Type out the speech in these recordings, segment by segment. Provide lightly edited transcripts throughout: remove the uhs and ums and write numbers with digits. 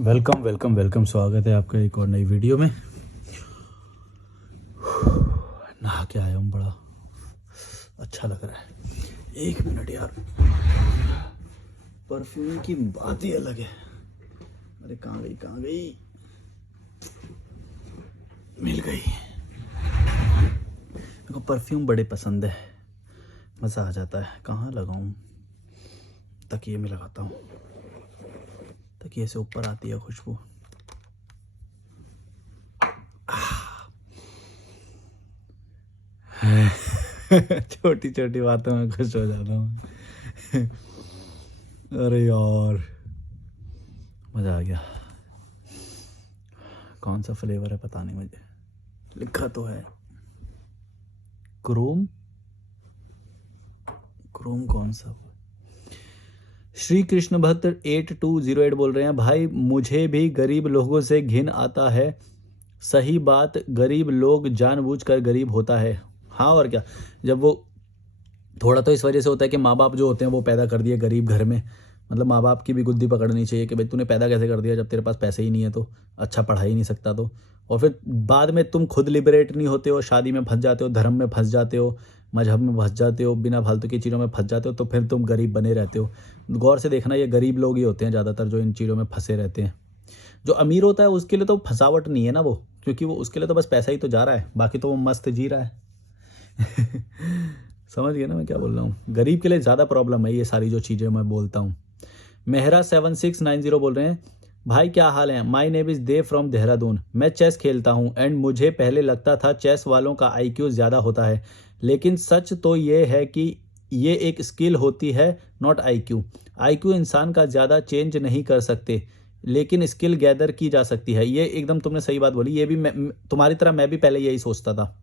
Welcome welcome welcome, स्वागत है आपका एक और नई वीडियो में। नहा के आया हूँ, बड़ा अच्छा लग रहा है। एक मिनट यार, परफ्यूम की बात ही अलग है। अरे कहाँ गई, मिल गई। मेरे को परफ्यूम बड़े पसंद है, मज़ा आ जाता है। कहाँ लगाऊँ? तकिए में लगाता हूँ, तकिए से ऊपर आती है खुशबू। छोटी छोटी बातों में खुश हो जाता हूँ। अरे यार, मज़ा आ गया। कौन सा फ्लेवर है पता नहीं मुझे, लिखा तो है क्रोम कौन सा? श्री कृष्ण भक्त 8208 बोल रहे हैं, भाई मुझे भी गरीब लोगों से घिन आता है। सही बात, गरीब लोग जानबूझकर गरीब होता है। हाँ और क्या, जब वो थोड़ा तो इस वजह से होता है कि माँ बाप जो होते हैं वो पैदा कर दिए गरीब घर में। मतलब माँ बाप की भी गुद्दी पकड़नी चाहिए कि भाई तूने पैदा कैसे कर दिया, जब तेरे पास पैसे ही नहीं है तो अच्छा पढ़ा ही नहीं सकता तो। और फिर बाद में तुम खुद लिबरेट नहीं होते हो, शादी में फंस जाते हो, धर्म में फंस जाते हो, मजहब में फंस जाते हो, बिना फालतू की चीज़ों में फंस जाते हो, तो फिर तुम गरीब बने रहते हो। गौर से देखना, ये गरीब लोग ही होते हैं ज़्यादातर जो इन चीज़ों में फंसे रहते हैं। जो अमीर होता है उसके लिए तो फंसावट नहीं है ना वो, क्योंकि वो उसके लिए तो बस पैसा ही तो जा रहा है, बाकी तो वो मस्त जी रहा है। समझ गए ना मैं क्या बोल रहा हूँ? गरीब के लिए ज़्यादा प्रॉब्लम है ये सारी जो चीज़ें मैं बोलता हूँ। मेहरा 7690 बोल रहे हैं, भाई क्या हाल है? My name is Dev from Dehradun. मैं चेस खेलता हूँ एंड मुझे पहले लगता था चेस वालों का आईक्यू ज़्यादा होता है, लेकिन सच तो ये है कि ये एक स्किल होती है, नॉट आईक्यू। आईक्यू इंसान का ज़्यादा चेंज नहीं कर सकते, लेकिन स्किल गैदर की जा सकती है। ये एकदम तुमने सही बात बोली। ये भी तुम्हारी तरह मैं भी पहले यही सोचता था।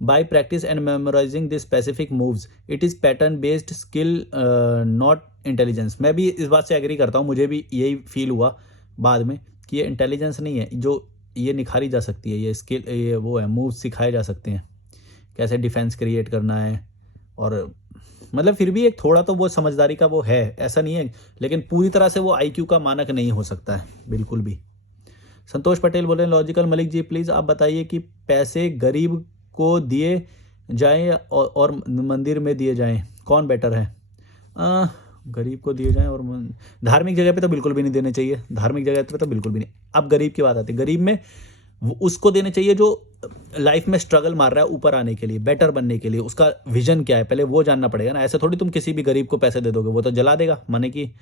By practice and memorizing the specific moves, it is pattern based skill, not intelligence। मैं भी इस बात से एग्री करता हूँ, मुझे भी यही फील हुआ बाद में कि ये इंटेलिजेंस नहीं है, जो ये निखारी जा सकती है, ये स्किल, ये वो है, मूव सिखाए जा सकते हैं, कैसे डिफेंस क्रिएट करना है। और मतलब फिर भी एक थोड़ा तो वो समझदारी का वो है, ऐसा नहीं है, लेकिन पूरी तरह से वो आईक्यू का मानक नहीं हो सकता है बिल्कुल भी। संतोष पटेल बोले, लॉजिकल मलिक जी प्लीज़ आप बताइए कि पैसे गरीब को दिए जाएं और मंदिर में दिए जाएं, कौन बेटर है? गरीब को दिए जाएं और धार्मिक जगह पे तो बिल्कुल भी नहीं देने चाहिए, धार्मिक जगह पे तो बिल्कुल भी नहीं। अब गरीब की बात आती है, गरीब में उसको देने चाहिए जो लाइफ में स्ट्रगल मार रहा है ऊपर आने के लिए, बेटर बनने के लिए। उसका विजन क्या है पहले वो जानना पड़ेगा ना। ऐसे थोड़ी तुम किसी भी गरीब को पैसे दे दोगे, वो तो जला देगा, माने कि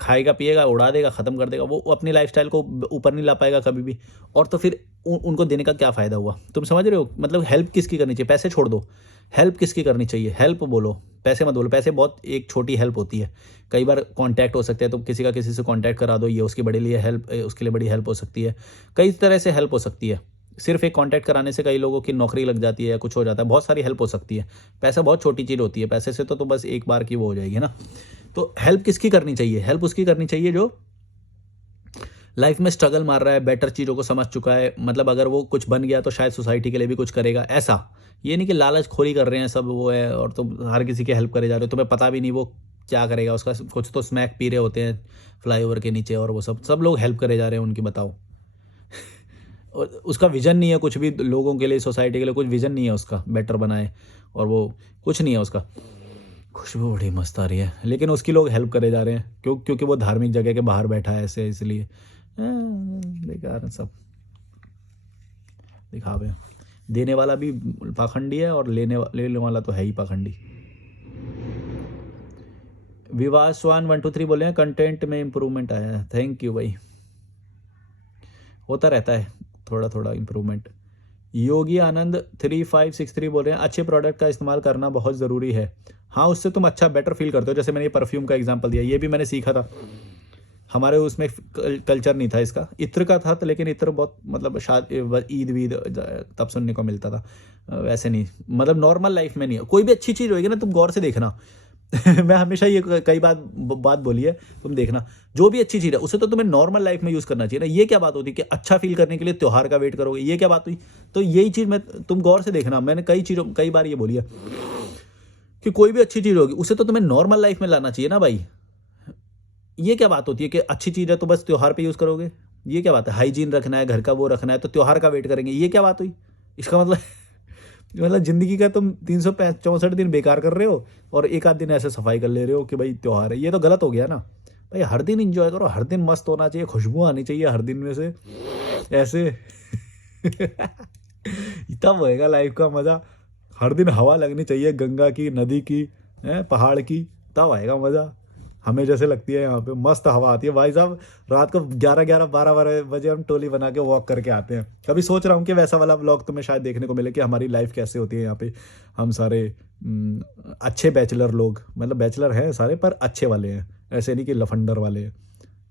खाएगा पिएगा उड़ा देगा, ख़त्म कर देगा, वो अपनी लाइफस्टाइल को ऊपर नहीं ला पाएगा कभी भी। और तो फिर उनको देने का क्या फ़ायदा हुआ? तुम समझ रहे हो? मतलब हेल्प किसकी करनी चाहिए? पैसे छोड़ दो, हेल्प किसकी करनी चाहिए? हेल्प बोलो, पैसे मत बोलो। पैसे बहुत एक छोटी हेल्प होती है। कई बार कॉन्टैक्ट हो सकते हैं, तो किसी का किसी से कॉन्टैक्ट करा दो, ये उसकी बड़े लिए हेल्प, उसके लिए बड़ी हेल्प हो सकती है। कई तरह से हेल्प हो सकती है। सिर्फ एक कॉन्टैक्ट कराने से कई लोगों की नौकरी लग जाती है या कुछ हो जाता है, बहुत सारी हेल्प हो सकती है। पैसा बहुत छोटी चीज़ होती है, पैसे से तो बस एक बार की वो हो जाएगी ना। तो हेल्प किसकी करनी चाहिए? हेल्प उसकी करनी चाहिए जो लाइफ में स्ट्रगल मार रहा है, बेटर चीज़ों को समझ चुका है। मतलब अगर वो कुछ बन गया तो शायद सोसाइटी के लिए भी कुछ करेगा, ऐसा। ये नहीं कि लालच खोरी कर रहे हैं सब वो है और तुम हर किसी की हेल्प करे जा रहे हो, तुम्हें पता भी नहीं वो क्या करेगा उसका। कुछ तो स्मैक पी रहे होते हैं फ्लाईओवर के नीचे, और वो सब लोग हेल्प करे जा रहे हैं उनकी, बताओ। और उसका विजन नहीं है कुछ भी लोगों के लिए, सोसाइटी के लिए कुछ विजन नहीं है उसका, बेटर बनाए, और वो कुछ नहीं है उसका। खुशबू बड़ी मस्त आ रही है, लेकिन उसकी लोग हेल्प करे जा रहे हैं क्योंकि वो धार्मिक जगह के बाहर बैठा है ऐसे, इसलिए बेकार है सब दिखावे। देने वाला भी पाखंडी है और लेने वाला तो है ही पाखंडी। विवासवान 123 बोले हैं, कंटेंट में इम्प्रूवमेंट आया है। थैंक यू भाई, होता रहता है थोड़ा थोड़ा इम्प्रूवमेंट। योगी आनंद 3563 बोल रहे हैं, अच्छे प्रोडक्ट का इस्तेमाल करना बहुत ज़रूरी है। हाँ, उससे तुम अच्छा बेटर फील करते हो। जैसे मैंने ये परफ्यूम का एग्जांपल दिया, ये भी मैंने सीखा था, हमारे उसमें कल्चर नहीं था इसका। इत्र का था तो, लेकिन इत्र बहुत मतलब ईद वीद तब सुनने को मिलता था, वैसे नहीं। मतलब नॉर्मल लाइफ में नहीं है। कोई भी अच्छी चीज़ होगी ना, तुम गौर से देखना। मैं हमेशा ये कई बात बोली है, तुम देखना जो भी अच्छी चीज़ है उसे तो तुम्हें नॉर्मल लाइफ में यूज़ करना चाहिए ना। ये क्या बात होती है कि अच्छा फील करने के लिए त्यौहार का वेट करोगे, ये क्या बात हुई? तो यही चीज़ तुम गौर से देखना, मैंने कई बार ये बोली है कि कोई भी अच्छी चीज़ होगी उसे तो तुम्हें नॉर्मल लाइफ में लाना चाहिए ना भाई। ये क्या बात होती है कि अच्छी चीज़ है तो बस त्योहार पे यूज़ करोगे? ये क्या बात है? हाइजीन रखना है, घर का वो रखना है तो त्योहार का वेट करेंगे, ये क्या बात हुई? इसका मतलब मतलब ज़िंदगी का तुम 364 दिन बेकार कर रहे हो और एक आध दिन ऐसे सफाई कर ले रहे हो कि भाई त्योहार है, ये तो गलत हो गया ना। भाई हर दिन एन्जॉय करो, हर दिन मस्त होना चाहिए, खुशबू आनी चाहिए हर दिन में से ऐसे तब होएगा लाइफ का मज़ा। हर दिन हवा लगनी चाहिए गंगा की, नदी की, पहाड़ की, तब आएगा मज़ा। हमें जैसे लगती है यहाँ पे मस्त हवा आती है भाई साहब। रात को 11-11, 12-12 बजे हम टोली बना के वॉक करके आते हैं। कभी सोच रहा हूँ कि वैसा वाला व्लॉग तुम्हें शायद देखने को मिले कि हमारी लाइफ कैसे होती है यहाँ पे। हम सारे अच्छे बैचलर लोग, मतलब बैचलर हैं सारे पर अच्छे वाले हैं, ऐसे नहीं कि लफंडर वाले हैं।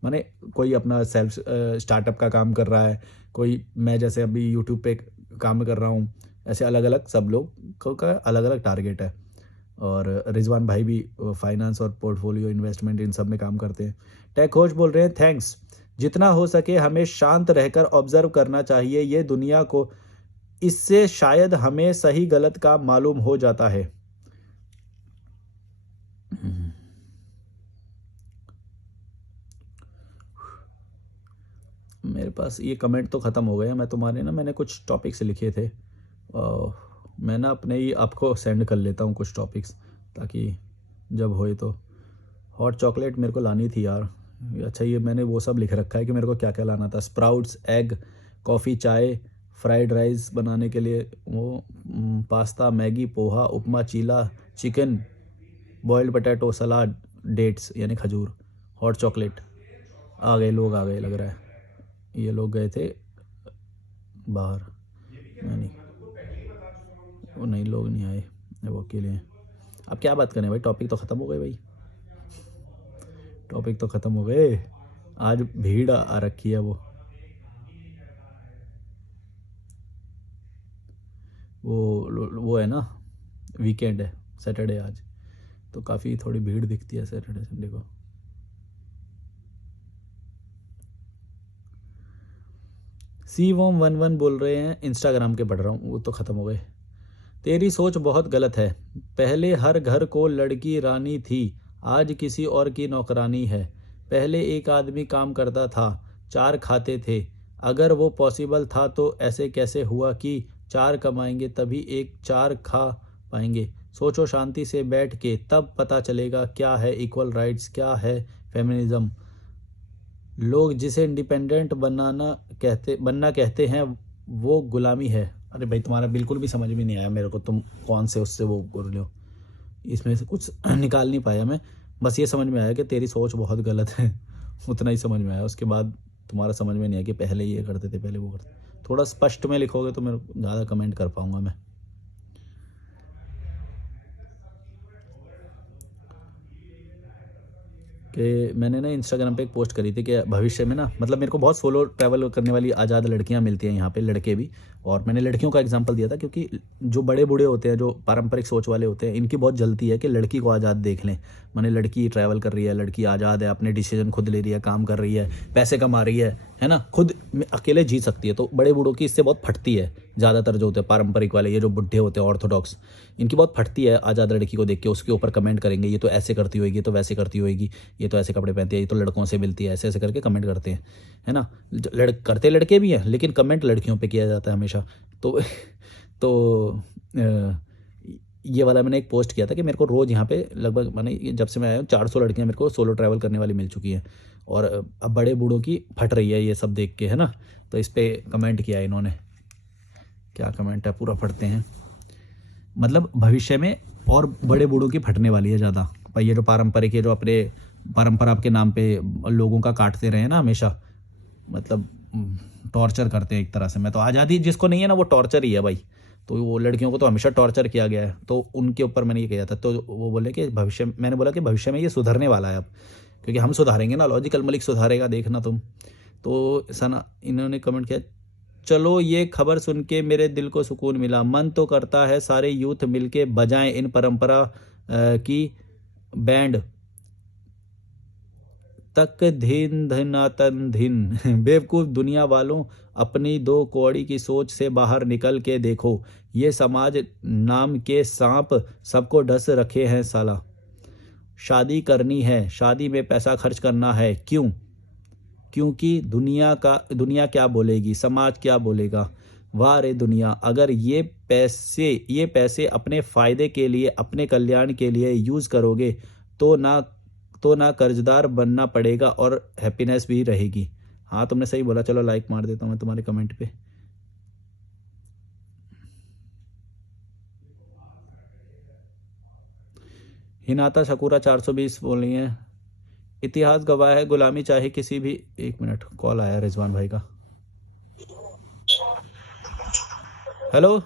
माने कोई अपना सेल्फ स्टार्टअप का काम कर रहा है, कोई मैं जैसे अभी यूट्यूब पे काम कर रहा हूँ, ऐसे अलग अलग सब लोग का अलग अलग टारगेट है। और रिजवान भाई भी फाइनेंस और पोर्टफोलियो इन्वेस्टमेंट इन सब में काम करते हैं। टेक खोज बोल रहे हैं थैंक्स, जितना हो सके हमें शांत रहकर ऑब्जर्व करना चाहिए ये दुनिया को, इससे शायद हमें सही गलत का मालूम हो जाता है। मेरे पास ये कमेंट तो ख़त्म हो गया। मैं तुम्हारे ना मैंने कुछ टॉपिक्स लिखे थे, मैं ना अपने ही आपको सेंड कर लेता हूँ कुछ टॉपिक्स, ताकि जब होए तो। हॉट चॉकलेट मेरे को लानी थी यार। अच्छा ये मैंने वो सब लिख रखा है कि मेरे को क्या क्या लाना था। स्प्राउट्स, एग, कॉफ़ी, चाय, फ्राइड राइस बनाने के लिए वो, पास्ता, मैगी, पोहा, उपमा, चीला, चिकन, बॉयल्ड पोटैटो, सलाद, डेट्स यानी खजूर, हॉट चॉकलेट। आ गए लोग, आ गए लग रहा है। ये लोग गए थे बाहर, मैं नहीं, वो नहीं, लोग नहीं आए, वो अकेले हैं। अब क्या बात करें भाई, टॉपिक तो ख़त्म हो गए भाई, टॉपिक तो ख़त्म हो गए। आज भीड़ आ रखी है वो है ना, वीकेंड है, सैटरडे आज, तो काफ़ी थोड़ी भीड़ दिखती है सैटरडे संडे को। C-Worm11 बोल रहे हैं इंस्टाग्राम के पढ़ रहा हूँ, वो तो ख़त्म हो गए। तेरी सोच बहुत गलत है, पहले हर घर को लड़की रानी थी, आज किसी और की नौकरानी है। पहले एक आदमी काम करता था, 4 खाते थे, अगर वो पॉसिबल था तो ऐसे कैसे हुआ कि 4 कमाएंगे तभी एक 4 खा पाएंगे। सोचो शांति से बैठ के, तब पता चलेगा क्या है इक्वल राइट्स, क्या है फेमिनिज्म। लोग जिसे इंडिपेंडेंट बनना कहते हैं वो गुलामी है। अरे भाई तुम्हारा बिल्कुल भी समझ में नहीं आया मेरे को, तुम कौन से उससे वो बोल रहे हो, इसमें से कुछ निकाल नहीं पाया मैं। बस ये समझ में आया कि तेरी सोच बहुत गलत है, उतना ही समझ में आया। उसके बाद तुम्हारा समझ में नहीं आया कि पहले ये करते थे, पहले वो करते। थोड़ा स्पष्ट में लिखोगे तो मेरे को ज़्यादा कमेंट कर पाऊँगा मैं। कि मैंने ना इंस्टाग्राम पे एक पोस्ट करी थी कि भविष्य में ना, मतलब मेरे को बहुत सोलो ट्रैवल करने वाली आज़ाद लड़कियां मिलती हैं यहाँ पे, लड़के भी। और मैंने लड़कियों का एग्जांपल दिया था क्योंकि जो बड़े बूढ़े होते हैं, जो पारंपरिक सोच वाले होते हैं, इनकी बहुत जल्दी है कि लड़की को आज़ाद देख लें। माने लड़की ट्रैवल कर रही है, लड़की आज़ाद है, अपने डिसीजन खुद ले रही है, काम कर रही है, पैसे कमा रही है ना, खुद अकेले जी सकती है। तो बड़े बूढ़ों की इससे बहुत फटती है, ज़्यादातर जो होते हैं पारंपरिक वाले, ये जो बुढ़े होते हैं ऑर्थोडॉक्स, इनकी बहुत फटती है आज़ाद लड़की को देख के। उसके ऊपर कमेंट करेंगे, ये तो ऐसे करती होगी, ये तो वैसे करती होगी, ये तो ऐसे कपड़े पहनती है, ये तो लड़कों से मिलती है, ऐसे ऐसे करके कमेंट करते हैं, है ना। करते लड़के भी हैं लेकिन कमेंट लड़कियों पे किया जाता है हमेशा। तो तो ये वाला मैंने एक पोस्ट किया था कि मेरे को रोज़ यहाँ पे लगभग, मैंने जब से मैं आया हूँ 400 लड़कियाँ मेरे को सोलो ट्रैवल करने वाली मिल चुकी हैं। और अब बड़े बूढ़ों की फट रही है ये सब देख के, है ना। तो इस पर कमेंट किया है इन्होंने, क्या कमेंट है पूरा पढ़ते हैं। मतलब भविष्य में और बड़े बूढ़ों की फटने वाली है ज़्यादा भाई। ये जो पारंपरिक है, जो अपने परंपरा के नाम पे लोगों का काटते रहे ना हमेशा, मतलब टॉर्चर करते हैं एक तरह से। मैं तो आज़ादी जिसको नहीं है ना वो टॉर्चर ही है भाई। तो वो लड़कियों को तो हमेशा टॉर्चर किया गया है, तो उनके ऊपर मैंने ये किया था। तो वो बोले कि भविष्य, मैंने बोला कि भविष्य में ये सुधरने वाला है अब, क्योंकि हम सुधारेंगे ना, लॉजिकल मलिक सुधारेगा, देखना तुम। तो सना इन्होंने कमेंट किया, चलो ये खबर सुन के मेरे दिल को सुकून मिला, मन तो करता है सारे यूथ मिलके बजाएं इन परंपरा की बैंड, तक धिन धनातन धिन। बेवकूफ़ दुनिया वालों, अपनी 2 कौड़ी की सोच से बाहर निकल के देखो, ये समाज नाम के सांप सबको डस रखे हैं साला। शादी करनी है, शादी में पैसा खर्च करना है। क्यों? क्योंकि दुनिया क्या बोलेगी, समाज क्या बोलेगा। वाह रे दुनिया, अगर ये पैसे अपने फ़ायदे के लिए, अपने कल्याण के लिए यूज़ करोगे तो ना कर्जदार बनना पड़ेगा और हैप्पीनेस भी रहेगी। हाँ, तुमने सही बोला। चलो लाइक मार देता हूँ मैं तुम्हारे कमेंट पे। हिनाता शकूरा 420 बोल रही हैं, इतिहास गवाह है गुलामी चाहे किसी भी। एक मिनट, कॉल आया रिजवान भाई का। हेलो,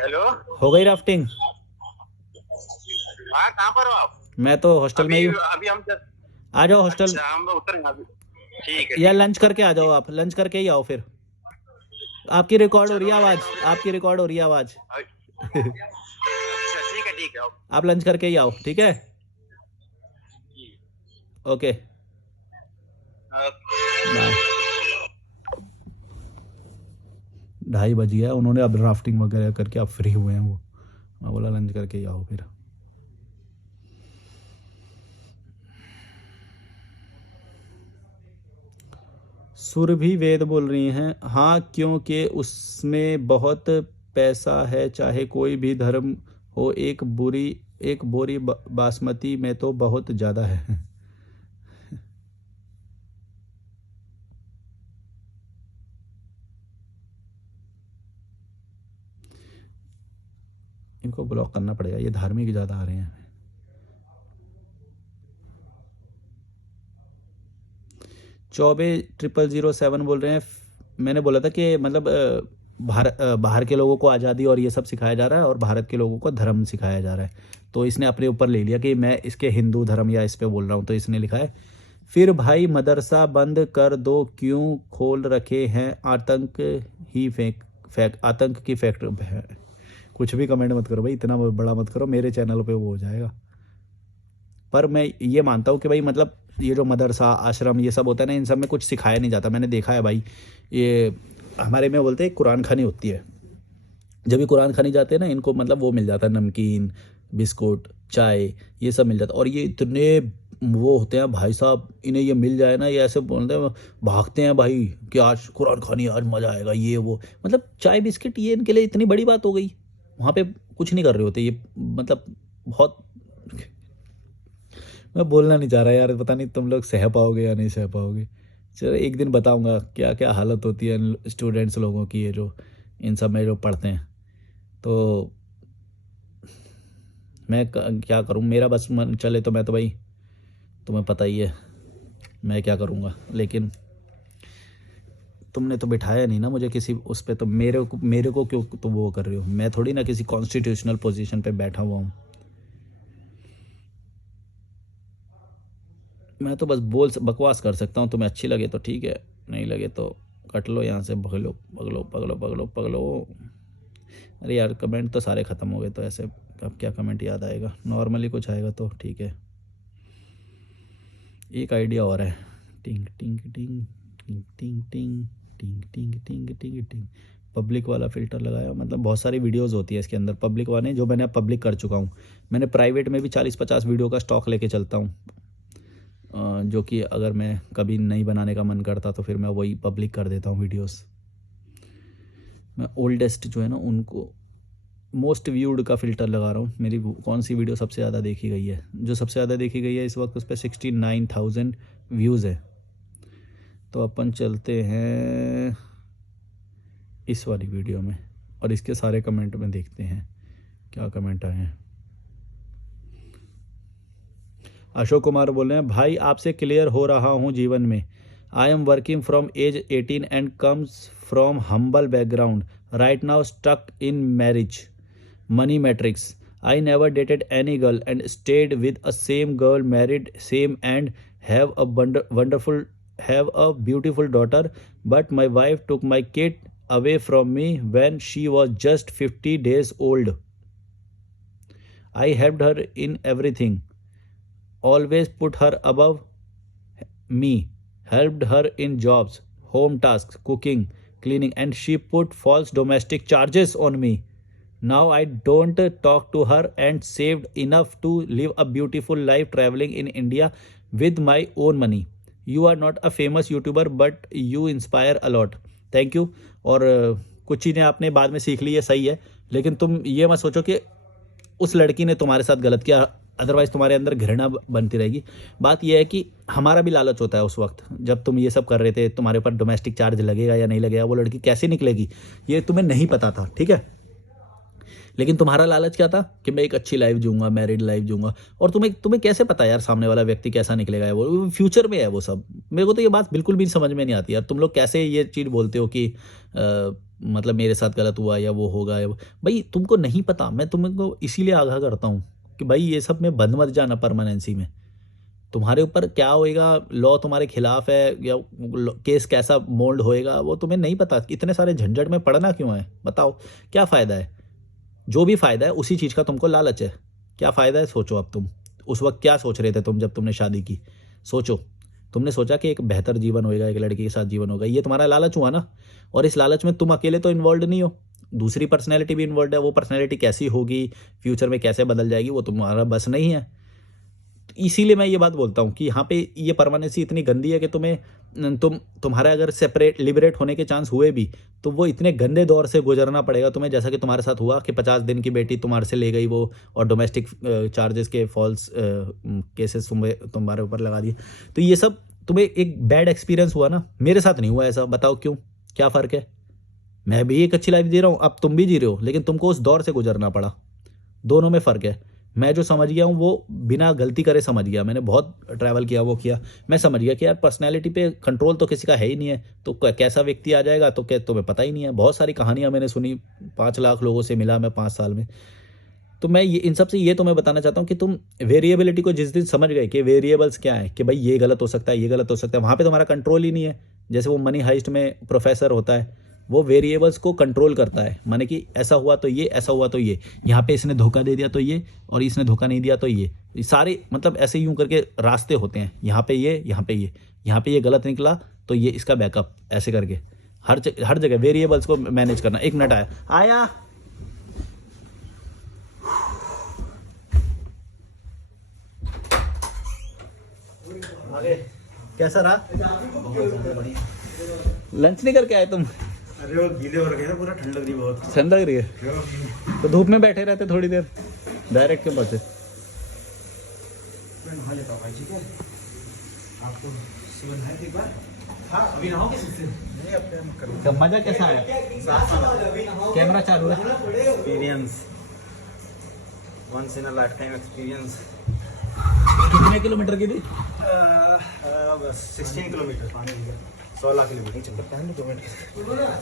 हेलो, हो गई राफ्टिंग? हाँ कहाँ पर हो आप? मैं तो हॉस्टल में ही हूँ। अभी हम आ जाओ हॉस्टल। अच्छा, हम उतर गए अभी। ठीक है, या लंच करके आ जाओ, आप लंच करके ही आओ फिर। आपकी रिकॉर्ड हो रही है आवाज़, आपकी रिकॉर्ड हो रही है आवाज़। अच्छा ठीक है, ठीक है। आप लंच करके ही आओ, ठीक है? Okay bye. 2:30 बज गया, उन्होंने अब राफ्टिंग वगैरह करके अब फ्री हुए हैं वो। मैं बोला लंच करके ही आओ फिर। सुरभि वेद बोल रही हैं, हाँ क्योंकि उसमें बहुत पैसा है, चाहे कोई भी धर्म हो। एक बोरी बासमती में तो बहुत ज़्यादा है। इनको ब्लॉक करना पड़ेगा, ये धार्मिक ज़्यादा आ रहे हैं। 24,007 बोल रहे हैं, मैंने बोला था कि मतलब बाहर के लोगों को आज़ादी और ये सब सिखाया जा रहा है और भारत के लोगों को धर्म सिखाया जा रहा है। तो इसने अपने ऊपर ले लिया कि मैं इसके हिंदू धर्म या इस पे बोल रहा हूँ, तो इसने लिखा है, फिर भाई मदरसा बंद कर दो, क्यों खोल रखे हैं? आतंक की फैक्ट्री। कुछ भी कमेंट मत करो भाई, इतना बड़ा मत करो, मेरे चैनल पे वो हो जाएगा। पर मैं ये मानता हूँ कि भाई मतलब ये जो मदरसा आश्रम ये सब होता है ना, इन सब में कुछ सिखाया नहीं जाता। मैंने देखा है भाई, ये हमारे में बोलते हैं कुरान खानी होती है। जब ये कुरान खानी जाते हैं ना, इनको मतलब वो मिल जाता है, नमकीन, बिस्कुट, चाय, ये सब मिल जाता है। और ये इतने वो होते हैं भाई साहब, इन्हें ये मिल जाए ना, ये ऐसे बोलते हैं, भागते हैं भाई कि आज कुरान खानी, आज मज़ा आएगा, ये वो। मतलब चाय बिस्किट ये इनके लिए इतनी बड़ी बात हो गई। वहाँ पे कुछ नहीं कर रहे होते ये, मतलब बहुत। मैं बोलना नहीं चाह रहा यार, पता नहीं तुम लोग सह पाओगे या नहीं सह पाओगे। चलो एक दिन बताऊंगा क्या क्या हालत होती है स्टूडेंट्स लोगों की, ये जो इन सब में जो पढ़ते हैं। तो मैं क्या करूं, मेरा बस मन चले तो मैं तो भाई, तुम्हें पता ही है मैं क्या करूंगा। लेकिन तुमने तो बिठाया नहीं ना मुझे किसी उस पे, तो मेरे को क्यों तो वो कर रहे हो? मैं थोड़ी ना किसी कॉन्स्टिट्यूशनल पोजीशन पे बैठा हुआ हूँ। मैं तो बस बकवास कर सकता हूँ। तुम्हें अच्छी लगे तो ठीक है, नहीं लगे तो कट लो यहाँ से, पगलो पगलो पगलो पगलो पगलो। अरे यार कमेंट तो सारे ख़त्म हो गए, तो ऐसे अब क्या कमेंट याद आएगा? नॉर्मली कुछ आएगा तो ठीक है। एक आइडिया और है, टिंग टिंग टिंग टिंग टिंग टिंग टिंग टिंग टिंग टिंग टिंग। पब्लिक वाला फ़िल्टर लगाया, मतलब बहुत सारी वीडियोस होती है इसके अंदर पब्लिक वाले, जो मैंने पब्लिक कर चुका हूँ। मैंने प्राइवेट में भी 40-50 वीडियो का स्टॉक लेके चलता हूँ, जो कि अगर मैं कभी नहीं बनाने का मन करता तो फिर मैं वही पब्लिक कर देता हूँ वीडियोस। मैं ओल्डेस्ट जो है ना उनको मोस्ट व्यूड का फ़िल्टर लगा रहा हूँ। मेरी कौन सी वीडियो सबसे ज़्यादा देखी गई है? जो सबसे ज़्यादा देखी गई है इस वक्त, उस पर 69,000 व्यूज़ है। तो अपन चलते हैं इस वाली वीडियो में और इसके सारे कमेंट में देखते हैं क्या कमेंट आए हैं। अशोक कुमार बोल रहे हैं, भाई आपसे क्लियर हो रहा हूँ जीवन में। I am working from age 18 and comes from humble background, right now stuck in marriage money matrix. I never dated any girl and stayed with a same girl, married same and have a have a beautiful daughter, but my wife took my kid away from me when she was just 50 days old. I helped her in everything, always put her above me, helped her in jobs, home tasks, cooking, cleaning, and she put false domestic charges on me. Now I don't talk to her and saved enough to live a beautiful life travelling in India with my own money. You are not a famous YouTuber but you inspire a lot. Thank you. और कुछ चीज़ें आपने बाद में सीख ली है, सही है, लेकिन तुम ये मत सोचो कि उस लड़की ने तुम्हारे साथ गलत किया, अदरवाइज़ तुम्हारे अंदर घृणा बनती रहेगी. बात यह है कि हमारा भी लालच होता है उस वक्त जब तुम ये सब कर रहे थे, तुम्हारे ऊपर डोमेस्टिक चार्ज लगेगा या नहीं लगेगा, वो लड़की कैसे निकलेगी ये तुम्हें नहीं पता था, ठीक है. लेकिन तुम्हारा लालच क्या था कि मैं एक अच्छी लाइफ जीऊँगा, मैरिड लाइफ जीऊँगा. और तुम्हें कैसे पता यार सामने वाला व्यक्ति कैसा निकलेगा, वो फ्यूचर में है वो सब. मेरे को तो ये बात बिल्कुल भी समझ में नहीं आती यार. तुम लोग कैसे ये चीज़ बोलते हो कि मतलब मेरे साथ गलत हुआ या वो होगा या भाई तुमको नहीं पता. मैं तुमको इसीलिए आगाह करता हूँ कि भाई ये सब में बंद मत जाना परमानेंसी में. तुम्हारे ऊपर क्या होएगा, लॉ तुम्हारे खिलाफ है या केस कैसा मोल्ड होएगा वो तुम्हें नहीं पता. इतने सारे झंझट में पड़ना क्यों है, बताओ क्या फ़ायदा है. जो भी फ़ायदा है उसी चीज़ का तुमको लालच है. क्या फ़ायदा है सोचो. अब तुम उस वक्त क्या सोच रहे थे तुम जब तुमने शादी की, सोचो. तुमने सोचा कि एक बेहतर जीवन होएगा, एक लड़की के साथ जीवन होगा, ये तुम्हारा लालच हुआ ना. और इस लालच में तुम अकेले तो इन्वॉल्व नहीं हो, दूसरी पर्सनैलिटी भी इन्वॉल्व है. वो पर्सनैलिटी कैसी होगी, फ्यूचर में कैसे बदल जाएगी, वो तुम्हारा बस नहीं है. इसीलिए मैं ये बात बोलता हूँ कि यहाँ पे ये परमानेंसी इतनी गंदी है कि तुम्हारा अगर सेपरेट लिबरेट होने के चांस हुए भी तो वो इतने गंदे दौर से गुजरना पड़ेगा तुम्हें, जैसा कि तुम्हारे साथ हुआ कि 50 दिन की बेटी तुम्हारे से ले गई वो, और डोमेस्टिक चार्जेस के फॉल्स केसेस तुम्हारे ऊपर लगा दिए. तो ये सब तुम्हें एक बैड एक्सपीरियंस हुआ ना. मेरे साथ नहीं हुआ ऐसा. बताओ क्यों, क्या फ़र्क है. मैं भी एक अच्छी लाइफ जी रहा हूँ, अब तुम भी जी रहे हो, लेकिन तुमको उस दौर से गुजरना पड़ा. दोनों में फ़र्क है. मैं जो समझ गया हूँ वो बिना गलती करे समझ गया. मैंने बहुत ट्रैवल किया, वो किया. मैं समझ गया कि यार पर्सनैलिटी पे कंट्रोल तो किसी का है ही नहीं है, तो कैसा व्यक्ति आ जाएगा तो क्या तुम्हें पता ही नहीं है. बहुत सारी कहानियाँ मैंने सुनी, 5 लाख लोगों से मिला मैं 5 साल में. तो मैं ये इन सब से ये तुम्हें बताना चाहता हूँ कि तुम वेरिएबिलिटी को जिस दिन समझ गए कि वेरिएबल्स क्या है, कि भाई ये गलत हो सकता है, ये गलत हो सकता है, वहाँ पे तुम्हारा कंट्रोल ही नहीं है. जैसे वो मनी हाइस्ट में प्रोफेसर होता है, वो वेरिएबल्स को कंट्रोल करता है. माने कि ऐसा हुआ तो ये, ऐसा हुआ तो ये, यहाँ पे इसने धोखा दे दिया तो ये, और इसने धोखा नहीं दिया तो ये सारे मतलब ऐसे यूँ करके रास्ते होते हैं. यहाँ पे ये, यहाँ पे ये, यहाँ पे ये गलत निकला तो ये इसका बैकअप, ऐसे करके हर जगह वेरिएबल्स को मैनेज करना. 1 मिनट आया. कैसा रहा, लंच नहीं करके आए तुम. अरे वो गीले हो रखे हैं, पूरा ठंड लग रही है, बहुत ठंड लग रही है तो धूप में बैठे रहते थोड़ी देर, डायरेक्ट क्यों बसे. मैं नहा लेता हूँ भाई, ठीक है. आपको सुबह नहाए थे एक बार. हाँ अभी नहाओगे सबसे नहीं, अब मैं करूँ. तो मजा कैसा आया, कैमरा चालू है. Experience, once in a lifetime experience. कितने किलोमीटर की थी. बस 16 किलोमीटर, 16 किलोमीटर चल रहा है.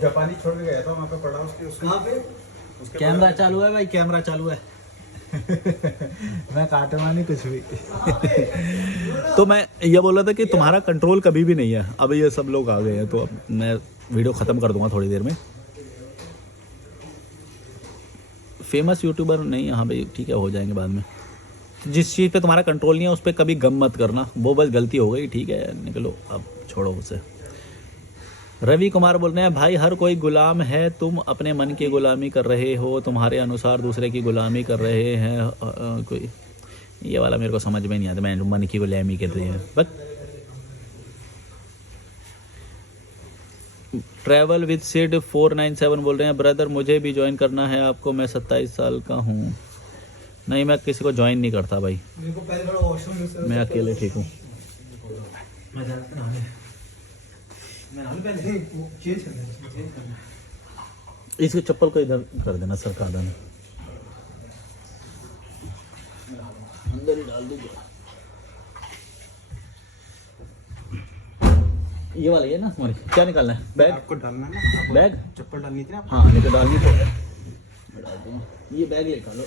जापानी छोड़ के गया था, वहाँ पे पढ़ा उसके कहाँ पे. कैमरा चालू है भाई, कैमरा चालू है. मैं काटूंगा नहीं कुछ भी. तो मैं ये बोल रहा था कि तुम्हारा कंट्रोल कभी भी नहीं है. अब ये सब लोग आ गए हैं तो अब मैं वीडियो ख़त्म कर दूंगा थोड़ी देर में. फेमस यूट्यूबर नहीं, हाँ भाई ठीक है, हो जाएंगे बाद में. जिस चीज़ पे तुम्हारा कंट्रोल नहीं है उस पर कभी गम मत करना. वो बस गलती हो गई, ठीक है, निकलो अब, छोड़ो उसे. रवि कुमार बोल रहे हैं भाई हर कोई गुलाम है, तुम अपने मन की गुलामी कर रहे हो, तुम्हारे अनुसार दूसरे की गुलामी कर रहे हैं. कोई ये वाला मेरे को समझ में नहीं आता. मैं मन की गुलामी कर रही है बट. ट्रैवल विद सिड 497 बोल रहे हैं ब्रदर मुझे भी ज्वाइन करना है आपको, मैं 27 साल का हूँ. नहीं मैं किसी को ज्वाइन नहीं करता भाई, मैं अकेले ठीक हूँ. इसके चप्पल को इधर कर देना सर, का देना अंदर ही डाल दीजिए. ये वाला है ना हमारी, क्या निकालना है. बैग आपको डालना है ना, बैग चप्पल डालनी थी ना. हाँ नहीं तो डालनी तो है, मैं डाल दूँगा. ये बैग लेकर लो.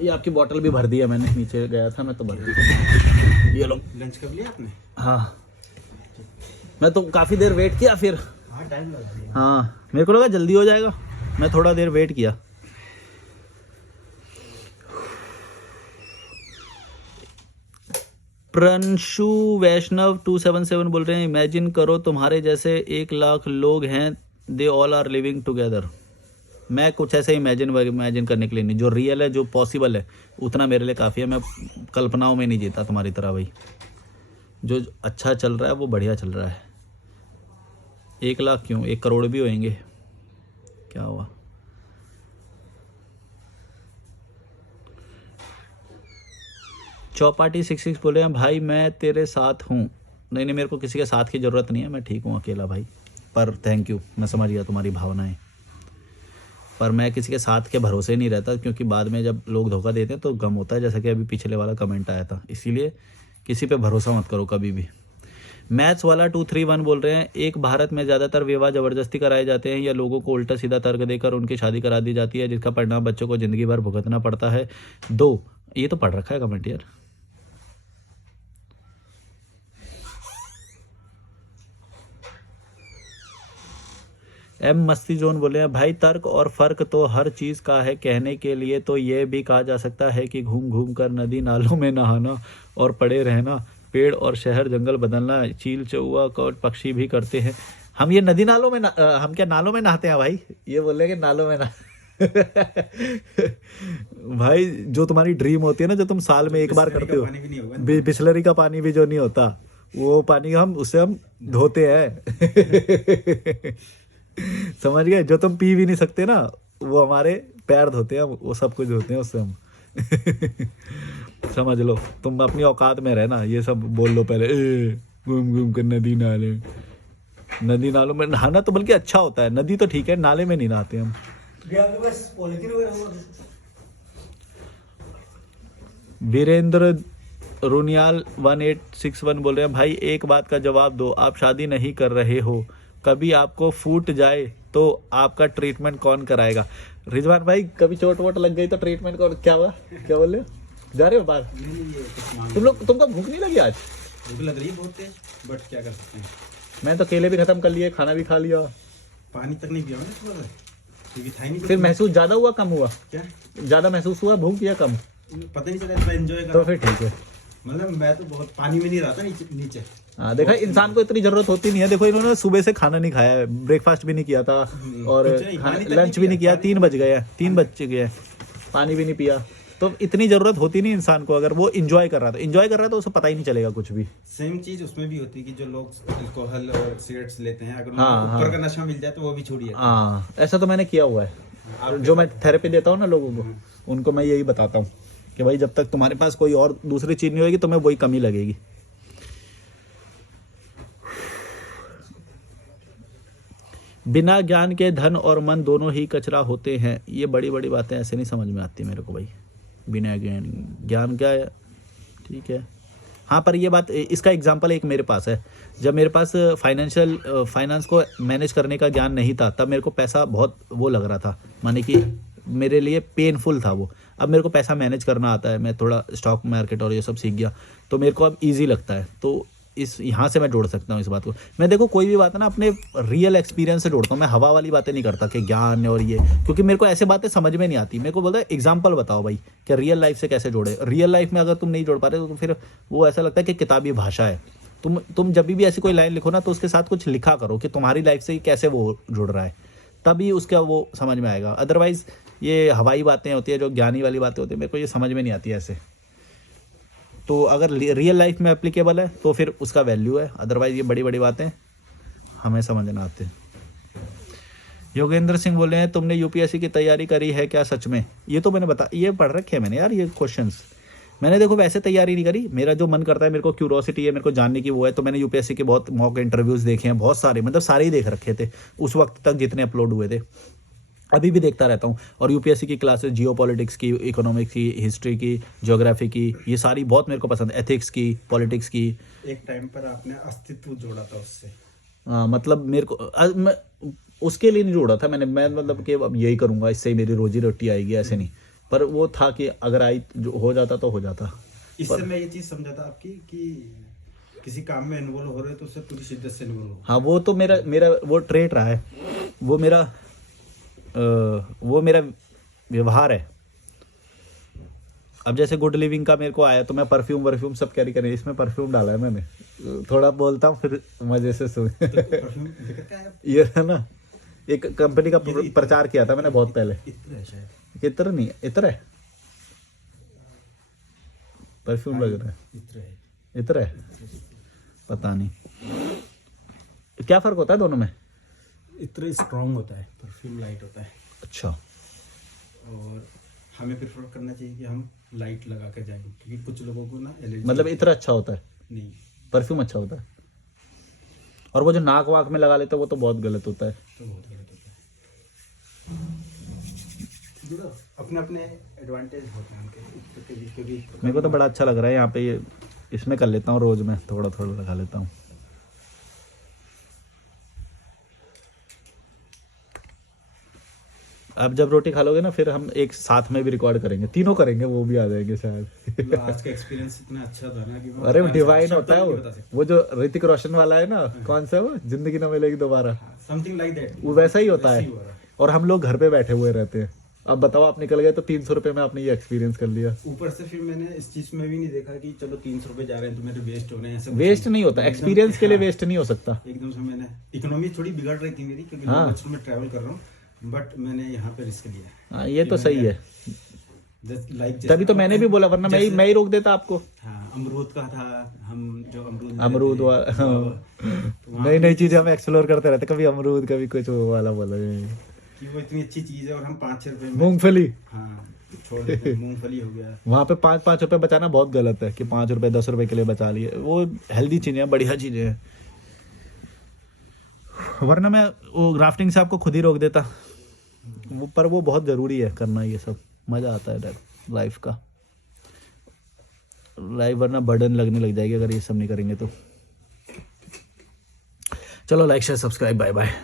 ये आपकी बोतल भी भर दी है मैंने, नीचे गया था मैं तो भर दी. ये लो. लंच कर लिया आपने. हाँ मैं तो काफ़ी देर वेट किया फिर. हाँ टाइम लगा दिया. हाँ मेरे को लगा जल्दी हो जाएगा, मैं थोड़ा देर वेट किया. प्रंशु वैष्णव 277 बोल रहे हैं, इमेजिन करो तुम्हारे जैसे 1 लाख लोग हैं, they all are living together. मैं कुछ ऐसे इमेजिन करने के लिए नहीं, जो रियल है, जो पॉसिबल है, उतना मेरे लिए काफ़ी है। मैं कल्पनाओं में नहीं जीता तुम्हारी तरह भाई। जो अच्छा चल रहा है वो बढ़िया चल रहा है। 1 लाख क्यों, 1 करोड़ भी होंगे, क्या हुआ। चौपाटी 66 बोल रहे हैं, भाई मैं तेरे साथ हूँ। नहीं, मेरे को किसी के साथ की ज़रूरत नहीं है, मैं ठीक हूँ अकेला भाई। पर थैंक यू, मैं समझ गया तुम्हारी भावनाएं। पर मैं किसी के साथ के भरोसे नहीं रहता, क्योंकि बाद में जब लोग धोखा देते हैं तो गम होता है, जैसा कि अभी पिछले वाला कमेंट आया था। इसीलिए किसी पे भरोसा मत करो कभी भी। मैथ्स वाला 231 बोल रहे हैं, एक भारत में ज़्यादातर विवाह ज़बरदस्ती कराए जाते हैं या लोगों को उल्टा सीधा तर्क देकर उनकी शादी करा दी जाती है, जिसका परिणाम बच्चों को ज़िंदगी भर भुगतना पड़ता है। 2, ये तो पढ़ रखा है कमेंट यार। एम मस्ती जोन बोले हैं, भाई तर्क और फर्क तो हर चीज़ का है। कहने के लिए तो ये भी कहा जा सकता है कि घूम घूम कर नदी नालों में नहाना और पड़े रहना, पेड़ और शहर जंगल बदलना, चील चौवा और पक्षी भी करते हैं। हम ये नदी नालों में हम क्या नालों में नहाते हैं भाई? ये बोले कि नालों में ना भाई जो तुम्हारी ड्रीम होती है ना, जो तुम साल में एक बार करते हो, बिस्लरी का पानी भी जो नहीं होता, वो पानी उससे हम धोते हैं समझ गए? जो तुम पी भी नहीं सकते ना, वो हमारे पैर धोते हैं, वो सब कुछ धोते हैं उससे हम समझ लो, तुम अपनी औकात में रहना, ये सब बोल लो पहले। घूम घूम कर नदी नालों में नहाना तो बल्कि अच्छा होता है। नदी तो ठीक है, नाले में नहीं नहाते हम। वीरेंद्र रुनियाल 1861 बोल रहे हैं, भाई एक बात का जवाब दो, आप शादी नहीं कर रहे हो, कभी आपको फूट जाए तो आपका ट्रीटमेंट कौन कराएगा? रिजवान भाई कभी चोट वोट लग गई तो ट्रीटमेंट कौन? क्या हुआ, क्या बोल रहे हो? जा रहे हो बाहर? तुमको भूख नहीं लगी आज? भूख लग रही है बहुत तेज, बट क्या कर सकते हैं। मैं तो केले भी खत्म कर लिए, खाना भी खा लिया, पानी तक नहीं पिया मैंने, क्योंकि था ही नहीं। फिर महसूस ज्यादा हुआ कम हुआ? क्या ज्यादा महसूस हुआ भूख या कम? पता नहीं चला, एंजॉय कर। तो फिर ठीक है। मतलब मैं तो बहुत पानी में नहीं रहा था नीचे। हाँ देखा, इंसान को इतनी जरूरत होती नहीं है। देखो इन्होंने सुबह से खाना नहीं खाया है, ब्रेकफास्ट भी नहीं किया था और लंच भी नहीं किया। 3 बज गए, 3 बज गए, पानी भी नहीं पिया। तो इतनी जरूरत होती नहीं इंसान को। अगर वो एंजॉय कर रहा था तो उसे पता ही नहीं चलेगा कुछ भी। सेम चीज उसमें भी होती है कि जो लोग अल्कोहल और सिगरेट्स लेते हैं, अगर उनको ऊपर का नशा मिल जाए तो वो भी छोड़िए। हाँ, ऐसा तो मैंने किया हुआ है। जो मैं थेरेपी देता हूँ ना लोगों को, उनको मैं यही बताता हूँ कि भाई जब तक तुम्हारे पास कोई और दूसरी चीज नहीं होगी, तुम्हें वही कमी लगेगी। बिना ज्ञान के धन और मन दोनों ही कचरा होते हैं। ये बड़ी बड़ी बातें ऐसे नहीं समझ में आती मेरे को भाई। बिना ज्ञान क्या है, ठीक है। हाँ, पर ये बात, इसका एग्जांपल एक मेरे पास है। जब मेरे पास फाइनेंस को मैनेज करने का ज्ञान नहीं था, तब मेरे को पैसा बहुत वो लग रहा था, माने कि मेरे लिए पेनफुल था वो। अब मेरे को पैसा मैनेज करना आता है, मैं थोड़ा स्टॉक मार्केट और ये सब सीख गया, तो मेरे को अब ईजी लगता है। तो इस यहाँ से मैं जोड़ सकता हूँ इस बात को। मैं देखो कोई भी बात है ना, अपने रियल एक्सपीरियंस से जोड़ता हूँ। मैं हवा वाली बातें नहीं करता कि ज्ञान और ये, क्योंकि मेरे को ऐसे बातें समझ में नहीं आती। मेरे को बोलता है एग्जाम्पल बताओ भाई कि रियल लाइफ से कैसे जोड़े। रियल लाइफ में अगर तुम नहीं जोड़ पा रहे तो फिर वो ऐसा लगता है कि किताबी भाषा है। तुम जब भी ऐसी कोई लाइन लिखो ना, तो उसके साथ कुछ लिखा करो कि तुम्हारी लाइफ से कैसे वो जुड़ रहा है, तभी उसका वो समझ में आएगा। अदरवाइज ये हवाई बातें होती है, जो ज्ञानी वाली बातें होती है, मेरे को ये समझ में नहीं आती ऐसे। तो अगर रियल लाइफ में एप्लीकेबल है तो फिर उसका वैल्यू है, अदरवाइज ये बड़ी बड़ी बातें हमें समझ ना आते। योगेंद्र सिंह बोले हैं, तुमने यूपीएससी की तैयारी करी है क्या सच में? ये तो मैंने ये पढ़ रखे हैं मैंने यार, ये क्वेश्चंस मैंने देखो वैसे तैयारी नहीं करी। मेरा जो मन करता है, मेरे को क्यूरोसिटी है, मेरे को जानने की वो है, तो मैंने यूपीएससी के बहुत मॉक इंटरव्यूज़ देखे हैं, बहुत सारे, मतलब सारे ही देख रखे थे उस वक्त तक जितने अपलोड हुए थे। अभी भी देखता रहता हूँ। और यूपीएससी की क्लासेस, जियो पॉलिटिक्स की, इकोनॉमिक्स की, हिस्ट्री की, ज्योग्राफी की, ये सारी बहुत मेरे को पसंद है। एथिक्स की, पॉलिटिक्स की। एक टाइम पर आपने अस्तित्व जोड़ा था उससे। हाँ, मतलब मेरे को मैं उसके लिए नहीं जोड़ा था मैं मतलब कि अब यही करूँगा, इससे ही मेरी रोजी रोटी आएगी, ऐसे नहीं। पर वो था कि अगर हो जाता तो हो जाता। इससे मैं ये चीज़ समझा था आपकी कि किसी काम में इन्वॉल्व हो रहे हो तो उससे पूरी शिद्दत से इन्वॉल्व हो। हाँ, वो तो मेरा वो ट्रेट रहा है, वो मेरा व्यवहार है। अब जैसे गुड लिविंग का मेरे को आया तो मैं परफ्यूम सब कैरी करें, इसमें परफ्यूम डाला है मैंने, थोड़ा बोलता हूँ फिर मजे से सुन। परफ्यूम दिक्कत क्या है? ये है ना, एक कंपनी का प्रचार किया था मैंने बहुत पहले। इत्र है शायद, इत्र नहीं, इत्र है, परफ्यूम लग रहा है, इत्र है। इत्र है, पता नहीं क्या फर्क होता है दोनों में। इत्र स्ट्रॉन्ग होता है, परफ्यूम लाइट होता है। अच्छा, और हमें प्रेफर करना चाहिए कि हम लाइट लगा कर जाएं, क्योंकि कुछ लोगों को ना एलर्जी मतलब इत्र अच्छा होता है, नहीं, परफ्यूम अच्छा होता है, और वो जो नाक वाक में लगा लेते हैं वो तो बहुत गलत होता है। तो बहुत गलत होता है। अपने अपने एडवांटेज होते हैं उनके, इत्र के भी कभी मेरे को तो बड़ा अच्छा लग रहा है यहाँ पे, ये इसमें कर लेता हूँ रोज में, थोड़ा थोड़ा लगा लेता हूँ। अब जब रोटी खा लोगे ना फिर हम एक साथ में भी रिकॉर्ड करेंगे, तीनों करेंगे, वो भी आ जाएंगे शायद। मतलब आज का एक्सपीरियंस इतना अच्छा था ना कि मैं अरे बता डिवाइन शब्दों होता है में वो नहीं बता सकता। वो जो ऋतिक रोशन वाला है ना, कौन सा वो, जिंदगी न मिलेगी दोबारा, समथिंग लाइक दैट, वो वैसा ही होता वैसे है। ही हो रहा है। और हम लोग घर पे बैठे हुए रहते हैं। अब बताओ आप निकल गए तो 300 रुपये में आपने ये एक्सपीरियंस कर लिया। ऊपर से फिर मैंने इस चीज में भी नहीं देखा कि चलो 300 रुपए जा रहे हैं तो मेरे वेस्ट हो रहे हैं, ऐसा कुछ वेस्ट नहीं होता, एकदम- एक्सपीरियंस के लिए हाँ, वेस्ट नहीं हो सकता। एकदम से मैंने इकोनॉमी थोड़ी बिगड़ रही थी मेरी, क्योंकि हाँ। मैं में ट्रैवल कर रहा हूँ, बट मैंने यहाँ पे रिस्क लिया। हाँ, ये तो सही है, लाइक तभी तो मैंने भी बोला, वरना मैं ही रोक देता आपको। हाँ, अमरूद का था, हम जो अमरूद अमरूद नई नई चीजें हम एक्सप्लोर करते रहते, कभी अमरूद कभी कुछ वो वाला बोला, कि वो इतनी अच्छी चीज है और हम 5-6 रुपए में मूंगफली। हाँ छोड़ देते हैं। मूंगफली हो गया, वहाँ पे 5-5 रुपए बचाना बहुत गलत है कि 5 रुपए 10 रुपए के लिए बचा लिए, वो हेल्दी चीजें हैं, बढ़िया चीजें हैं, वरना मैं वो ग्राफ्टिंग से आपको खुद ही रोक देता वो, पर वो बहुत ज़रूरी है करना, ये सब मज़ा आता है लाइफ का, लाइफ वरना बर्डन लगने लग जाएगी अगर ये सब नहीं करेंगे तो। चलो like share subscribe, bye bye.